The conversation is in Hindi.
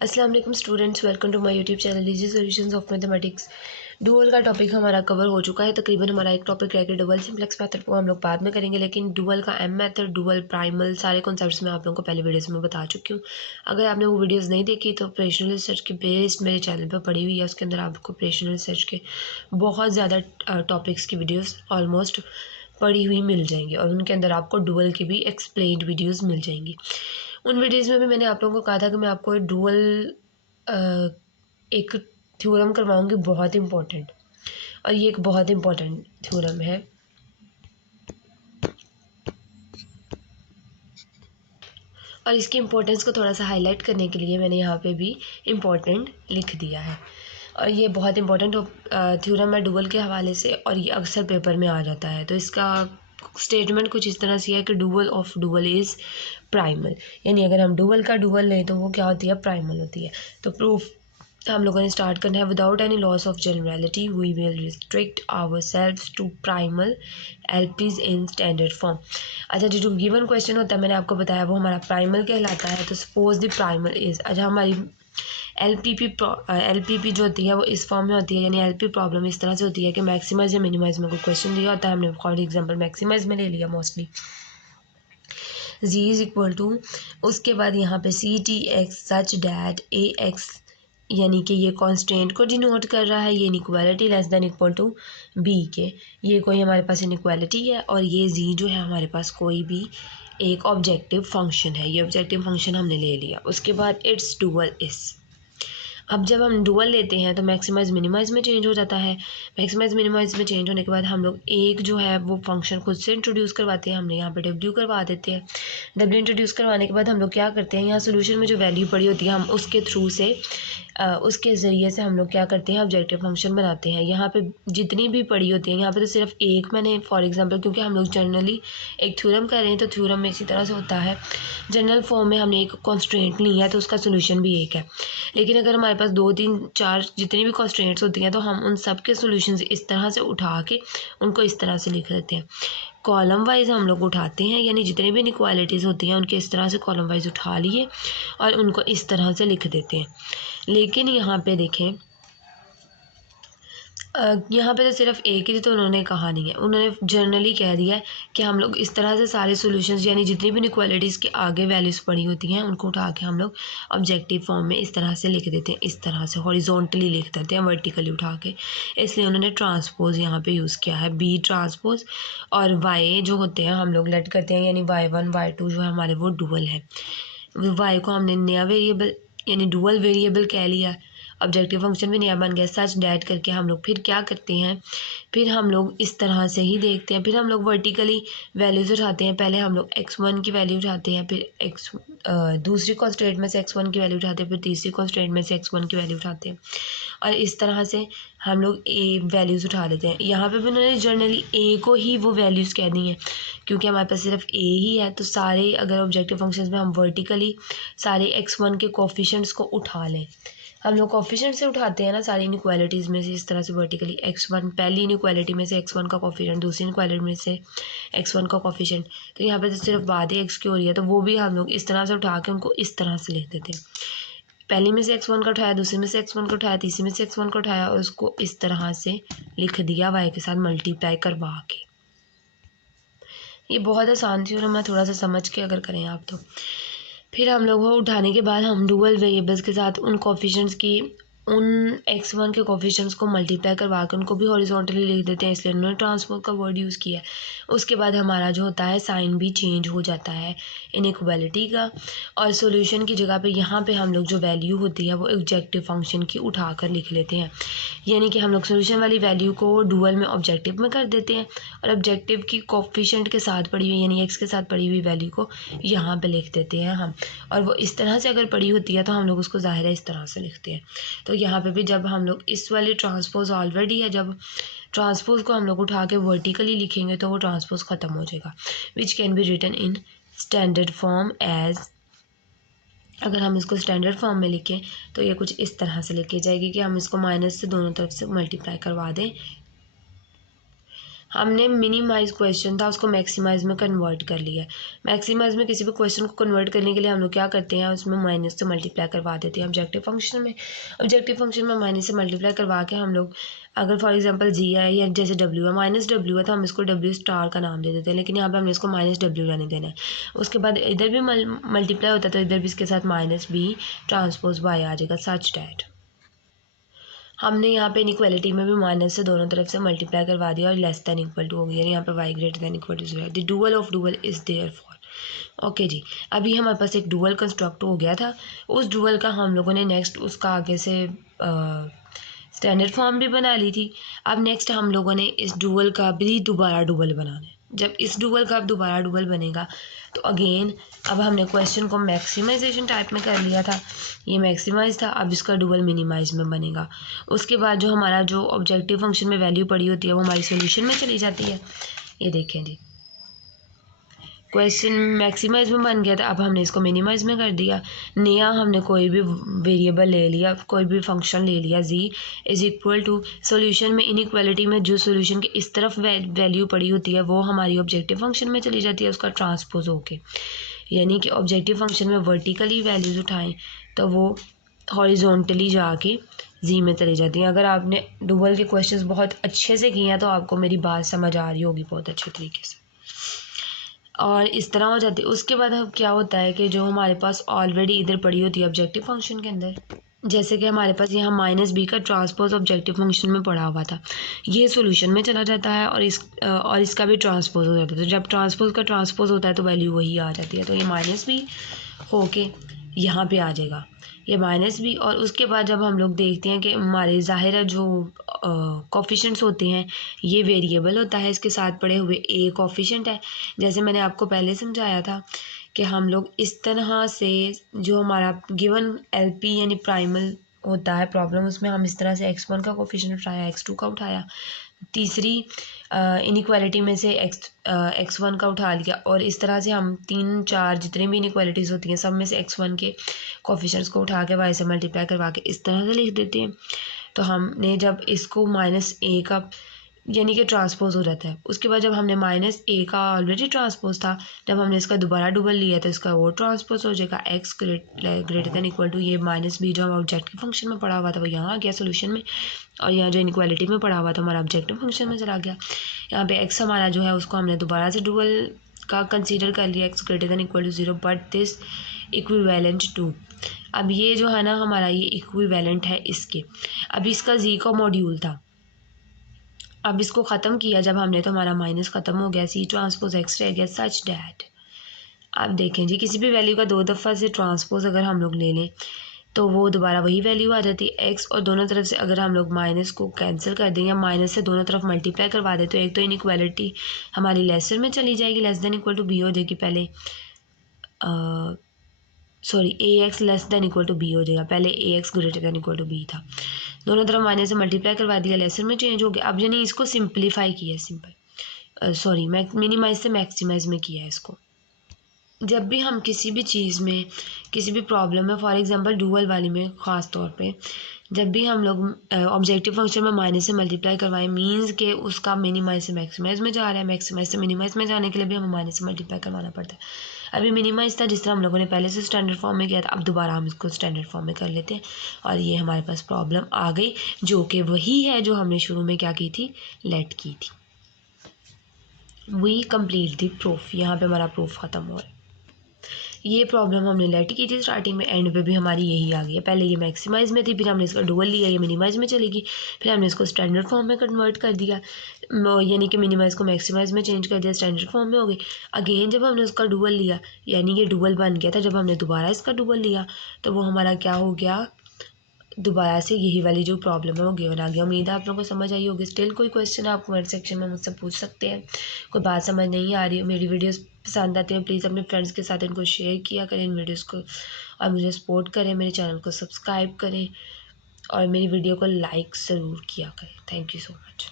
अस्सलाम वालेकुम students, welcome to my YouTube channel easy solutions of mathematics. Dual का टॉपिक हमारा कवर हो चुका है। तकरीबन हमारा एक टॉपिक रह गया डुअल सिंप्लेक्स मेथड, को हम लोग बाद में करेंगे, लेकिन डुअल का एम मेथड, डुअल प्राइमल, सारे कॉन्सेप्ट्स मैं आप लोगों को पहले वीडियोस में बता चुकी हूँ। अगर आपने वो वीडियोस नहीं देखी तो ऑपरेशनल रिसर्च की बेस्ड मेरे चैनल पर पड़ी हुई है, उसके अंदर आपको ऑपरेशनल रिसर्च के बहुत ज़्यादा टॉपिक्स की वीडियोज़ ऑलमोस्ट पड़ी हुई मिल जाएंगी और उनके अंदर आपको डुअल की भी एक्सप्लेन्ड वीडियोस मिल जाएंगी। उन वीडियोस में भी मैंने आप लोगों को कहा था कि मैं आपको डुअल एक थ्योरम करवाऊंगी बहुत इम्पोर्टेंट, और ये एक बहुत इम्पोर्टेंट थ्योरम है। और इसकी इम्पोर्टेंस को थोड़ा सा हाईलाइट करने के लिए मैंने यहाँ पे भी इम्पोर्टेंट लिख दिया है। और ये बहुत इम्पोर्टेंट थ्योरम है डुअल के हवाले से, और ये अक्सर पेपर में आ जाता है। तो इसका स्टेटमेंट कुछ इस तरह से है कि dual of dual is primal, यानी अगर हम डुअल का डुअल लें तो वो क्या होती है, प्राइमल होती है। तो प्रूफ हम लोगों ने स्टार्ट करना है। Without any loss of generality we will restrict ourselves to primal LPs in standard form. अच्छा, जो गिवन क्वेश्चन होता है मैंने आपको बताया वो हमारा प्राइमल कहलाता है। तो सपोज द प्राइमल इज, अच्छा हमारी एलपीपी जो होती है वो इस फॉर्म में होती है, यानी एलपी प्रॉब्लम इस तरह से होती है कि मैक्सिमाइज या मिनिमाइज में कोई क्वेश्चन दिया होता है, हमने फॉर एग्जांपल मैक्सिमाइज में ले लिया mostly, G is equal to, उसके बाद यहाँ पे C T X such that A X, यानी कि ये कॉन्स्टेंट को डिनोट कर रहा है, ये inequality less than equal to B के, ये कोई हमारे पास इनइक्वालिटी है, और ये जी जो है हमारे पास कोई भी एक ऑब्जेक्टिव फंक्शन है, ये ऑब्जेक्टिव फंक्शन हमने ले लिया। उसके बाद इट्स डुअल इस, अब जब हम डुअल लेते हैं तो मैक्सिमाइज मिनिमाइज में चेंज हो जाता है। मैक्सिमाइज मिनिमाइज में चेंज होने के बाद हम लोग एक जो है वो फंक्शन खुद से इंट्रोड्यूस करवाते हैं, हमने यहाँ पे डब्ल्यू करवा देते हैं। डब्ल्यू इंट्रोड्यूस करवाने के बाद हम लोग क्या करते हैं, यहाँ सोल्यूशन में जो वैल्यू पड़ी होती है हम उसके थ्रू से उसके ज़रिए से हम लोग क्या करते हैं, ऑब्जेक्टिव फंक्शन बनाते हैं। यहाँ पे जितनी भी पड़ी होती है, यहाँ पे तो सिर्फ एक मैंने फॉर एग्जांपल, क्योंकि हम लोग जनरली एक थ्योरम कर रहे हैं तो थ्योरम में इसी तरह से होता है, जनरल फॉर्म में हमने एक कॉन्स्ट्रेंट लिया है तो उसका सोल्यूशन भी एक है। लेकिन अगर हमारे पास 2 3 4 जितनी भी कॉन्स्ट्रेंट्स होती हैं तो हम उन सब के सोल्यूशन इस तरह से उठा के उनको इस तरह से लिख देते हैं, कॉलम वाइज हम लोग उठाते हैं, यानी जितनी भी इनइक्वालिटीज़ होती हैं उनके इस तरह से कॉलम वाइज उठा लिए और उनको इस तरह से लिख देते हैं। लेकिन यहाँ पे देखें, यहाँ पे तो सिर्फ एक ही तो उन्होंने कहा नहीं है, उन्होंने जनरली कह दिया है कि हम लोग इस तरह से सारे सॉल्यूशंस, यानी जितनी भी इनइक्वालिटीज़ के आगे वैल्यूज़ पड़ी होती हैं उनको उठा के हम लोग ऑब्जेक्टिव फॉर्म में इस तरह से लिख देते हैं, इस तरह से हॉरिजॉन्टली लिख देते हैं, वर्टिकली उठा के। इसलिए उन्होंने ट्रांसपोज यहाँ पे यूज़ किया है, बी ट्रांसपोज। और वाई जो होते हैं हम लोग लेट करते हैं, यानी y1 y2 जो है हमारे वो डुअल है। वाई को हमने नया वेरिएबल यानी डुअल वेरिएबल कह लिया, ऑब्जेक्टिव फंक्शन भी नया बन गया, सच डैट करके हम लोग फिर क्या करते हैं, फिर हम लोग इस तरह से ही देखते हैं, फिर हम लोग वर्टिकली वैल्यूज उठाते हैं। पहले हम लोग x1 की वैल्यू उठाते हैं, फिर दूसरी कॉन्स्टेंट में से x1 की वैल्यू उठाते हैं, फिर तीसरी कॉन्स्टेंट में से x1 की वैल्यू उठाते हैं, और इस तरह से हम लोग ए वैल्यूज़ उठा लेते हैं। यहाँ पे भी उन्होंने जनरली ए को ही वो वैल्यूज़ कह दी हैं, क्योंकि हमारे पास सिर्फ ए ही है। तो सारे अगर ऑब्जेक्टिव फंक्शंस में हम वर्टिकली सारे x1 के कोफिशिएंट्स को उठा लें, हम लोग कोफिशिएंट से उठाते हैं ना सारी इनइक्वालिटीज़ में से, इस तरह से वर्टिकली x1 पहली इनइक्वालिटी में से x1 का कोफिशिएंट, दूसरी इनइक्वालिटी में से x1 का कोफिशिएंट, तो यहाँ पे तो सिर्फ बात ही x की हो रही है, तो वो भी हम लोग इस तरह से उठा के उनको इस तरह से लिख देते हैं। पहली में से x1 का उठाया, दूसरी में से x1 का उठाया, तीसरी में से x1 का उठाया और उसको इस तरह से लिख दिया y के साथ मल्टीप्लाई करवा के। ये बहुत आसान थी, और मैं थोड़ा सा समझ के अगर करें आप तो। फिर हम लोग वो उठाने के बाद हम डुअल वेरिएबल्स के साथ उन कोफिशिएंट्स की, उन x1 के कोफिशिएंट्स को मल्टीप्लाई करवा के उनको भी हॉरिजॉन्टली लिख देते हैं, इसलिए उन्होंने ट्रांसपोज का वर्ड यूज़ किया है। उसके बाद हमारा जो होता है साइन भी चेंज हो जाता है इनइक्वालिटी का, और सॉल्यूशन की जगह पे यहाँ पे हम लोग जो वैल्यू होती है वो ऑब्जेक्टिव फंक्शन की उठा कर लिख लेते हैं, यानी कि हम लोग सॉल्यूशन वाली वैल्यू को डुअल में ऑब्जेक्टिव में कर देते हैं, और ऑब्जेक्टिव की कोफिशिएंट के साथ पड़ी हुई यानी x के साथ पड़ी हुई वैल्यू को यहाँ पे लिख देते हैं हम। और वो इस तरह से अगर पड़ी होती है तो हम लोग उसको ज़ाहिर है इस तरह से लिखते हैं। तो यहाँ पे भी जब हम लोग इस वाली ट्रांसपोज ऑलरेडी है, जब ट्रांसपोज को हम लोग उठा के वर्टिकली लिखेंगे तो वो ट्रांसपोज ख़त्म हो जाएगा, which can be written in standard form as, अगर हम इसको स्टैंडर्ड फॉर्म में लिखें तो ये कुछ इस तरह से लिखी जाएगी कि हम इसको माइनस से दोनों तरफ से मल्टीप्लाई करवा दें, हमने मिनिमाइज क्वेश्चन था उसको मैक्सिमाइज में कन्वर्ट कर लिया। मैक्सिमाइज में किसी भी क्वेश्चन को कन्वर्ट करने के लिए हम लोग क्या करते हैं, उसमें माइनस से मल्टीप्लाई करवा देते हैं ऑब्जेक्टिव फंक्शन में। ऑब्जेक्टिव फंक्शन में माइनस से मल्टीप्लाई करवा के हम लोग, अगर फॉर एग्जांपल जी है या जैसे डब्ल्यू है, माइनस डब्ल्यू है तो हम इसको डब्ल्यू स्टार का नाम दे देते हैं, लेकिन यहाँ पे हमने इसको माइनस डब्ल्यू रहने देना है। उसके बाद इधर भी मल्टीप्लाई होता है तो इधर भी इसके साथ माइनस बी ट्रांसपोज वाई आ जाएगा, सच डैट। हमने यहाँ पे इनइक्वालिटी में भी माइनस से दोनों तरफ से मल्टीप्लाई करवा दिया और लेस देन इक्वल टू हो गया, यहाँ पे y greater than equal to 0, the dual of dual is therefore. Okay जी, अभी हमारे पास एक डुअल कंस्ट्रक्ट हो गया था। उस डुअल का हम लोगों ने नेक्स्ट उसका आगे से स्टैंडर्ड फॉर्म भी बना ली थी। अब नेक्स्ट हम लोगों ने इस डुअल का भी दोबारा डुअल बनाना है। जब इस डुअल का अब दोबारा डुअल बनेगा तो अगेन अब हमने क्वेश्चन को मैक्सिमाइजेशन टाइप में कर लिया था, ये मैक्सिमाइज था, अब इसका डुअल मिनिमाइज में बनेगा। उसके बाद जो हमारा जो ऑब्जेक्टिव फंक्शन में वैल्यू पड़ी होती है वो हमारी सोल्यूशन में चली जाती है। ये देखें जी, क्वेश्चन मैक्सिमाइज में बन गया था, अब हमने इसको मिनिमाइज में कर दिया। नया हमने कोई भी वेरिएबल ले लिया, कोई भी फंक्शन ले लिया, z is equal to solution में इनइक्वालिटी में जो सोल्यूशन के इस तरफ वैल्यू पड़ी होती है वो हमारी ऑब्जेक्टिव फंक्शन में चली जाती है उसका ट्रांसपोज होके। यानी कि ऑब्जेक्टिव फंक्शन में वर्टिकली वैल्यूज उठाएं तो वो हॉरिजॉन्टली जाके जी में चली जाती हैं। अगर आपने डुअल के क्वेश्चंस बहुत अच्छे से किए हैं तो आपको मेरी बात समझ आ रही होगी बहुत अच्छे तरीके से, और इस तरह हो जाती है। उसके बाद अब क्या होता है कि जो हमारे पास ऑलरेडी इधर पड़ी होती है ऑब्जेक्टिव फंक्शन के अंदर, जैसे कि हमारे पास यहाँ माइनस बी का ट्रांसपोज ऑब्जेक्टिव फंक्शन में पड़ा हुआ था, ये सॉल्यूशन में चला जाता है और इसका भी ट्रांसपोज हो जाता है। तो जब ट्रांसपोज का ट्रांसपोज होता है तो वैल्यू वही आ जाती है, तो ये माइनस बी होके यहाँ पे आ जाएगा, ये माइनस बी। और उसके बाद जब हम लोग देखते हैं कि हमारे ज़ाहिर है जो कोफिशिएंट्स होते हैं ये वेरिएबल होता है, इसके साथ पड़े हुए ए कोफिशिएंट है। जैसे मैंने आपको पहले समझाया था कि हम लोग इस तरह से जो हमारा गिवन एलपी यानी प्राइमल होता है प्रॉब्लम, उसमें हम इस तरह से x1 का कोफिशिएंट उठाया, x2 का उठाया, तीसरी इनइक्वालिटी में से x1 का उठा लिया, और इस तरह से हम 3-4 जितनी भी इनइक्वालिटीज़ होती हैं सब में से x1 के कोफिशिएंट्स को उठा के y से मल्टीप्लाई करवा के इस तरह से लिख देते हैं। तो हमने जब इसको माइनस ए का यानी कि ट्रांसपोज हो जाता है, उसके बाद जब हमने माइनस ए का ऑलरेडी ट्रांसपोज था, जब हमने इसका दोबारा डबल लिया तो इसका वो ट्रांसपोज हो जाएगा, X greater than equal to ये माइनस बी जो हमारा ऑब्जेक्टिव फंक्शन में पड़ा हुआ था वो यहाँ आ गया सोल्यूशन में, और यहाँ जो इनइक्वालिटी में पड़ा हुआ था हमारा ऑब्जेक्टिव फंक्शन में चला गया। यहाँ पे एक्स हमारा जो है उसको हमने दोबारा से डुअल का कंसीडर कर लिया, X greater than equal to 0 but this equivalent to. अब ये जो है ना हमारा ये इक्विवेलेंट है इसके, अब इसका जी का मॉड्यूल था, अब इसको ख़त्म किया जब हमने तो हमारा माइनस ख़त्म हो गया, सी ट्रांसपोज एक्स रह गया, सच डैट। अब देखें जी, किसी भी वैल्यू का 2 दफ़ा से ट्रांसपोज अगर हम लोग ले लें तो वो दोबारा वही वैल्यू आ जाती है एक्स, और दोनों तरफ से अगर हम लोग माइनस को कैंसिल कर दें या माइनस से दोनों तरफ मल्टीप्लाई करवा दें तो एक तो इनइक्वालिटी हमारी लेसर में चली जाएगी, less than equal to b हो जाएगी, पहले sorry a x less than equal to b हो जाएगा, पहले a x greater than equal to b था, दोनों तरफ माइनस से मल्टीप्लाई करवा दिया, लेसर में चेंज हो गया। अब यानी इसको सिंप्लीफाई किया, सॉरी मिनिमाइज से मैक्सिमाइज में किया है इसको। जब भी हम किसी भी चीज़ में किसी भी प्रॉब्लम में, फॉर एग्जांपल डुअल वाली में ख़ास तौर पे, जब भी हम लोग ऑब्जेक्टिव फंक्शन में माइनस से मल्टीप्लाई करवाएं मींस के उसका मिनिमाइज से मैक्सिमाइज में जा रहा है, मैक्सिमाइज से मिनिमाइज में जाने के लिए भी हमें माइनस से मल्टीप्लाई करवाना पड़ता है। अभी मिनिमाइज था जिस तरह हम लोगों ने पहले से स्टैंडर्ड फॉर्म में किया था, अब दोबारा हम इसको स्टैंडर्ड फॉर्म में कर लेते हैं, और ये हमारे पास प्रॉब्लम आ गई जो कि वही है जो हमने शुरू में क्या की थी, लेट की थी। वी कंप्लीट दी प्रूफ, यहाँ पे हमारा प्रूफ ख़त्म हो रहा है। ये प्रॉब्लम हमने लेट की थी स्टार्टिंग में, एंड पे भी हमारी यही आ गई है। पहले ये मैक्सिमाइज में थी, फिर हमने इसका डुअल लिया, ये मिनिमाइज में चलेगी, फिर हमने इसको स्टैंडर्ड फॉर्म में कन्वर्ट कर दिया, यानी कि मिनिमाइज को मैक्सिमाइज में चेंज कर दिया, स्टैंडर्ड फॉर्म में हो गई। अगेन जब हमने उसका डुअल लिया यानी ये डुअल बन गया था, जब हमने दोबारा इसका डुअल लिया तो वो हमारा क्या हो गया, दोबारा से यही वाली जो प्रॉब्लम है वो गिवन आ गया। उम्मीद है आप लोगों को समझ आई होगी। स्टिल कोई क्वेश्चन आप कमेंट सेक्शन में मुझसे पूछ सकते हैं, कोई बात समझ नहीं आ रही है, मेरी वीडियोस पसंद आती हैं प्लीज़ अपने फ्रेंड्स के साथ इनको शेयर किया करें इन वीडियोस को, और मुझे सपोर्ट करें, मेरे चैनल को सब्सक्राइब करें और मेरी वीडियो को लाइक ज़रूर किया करें। Thank you so much.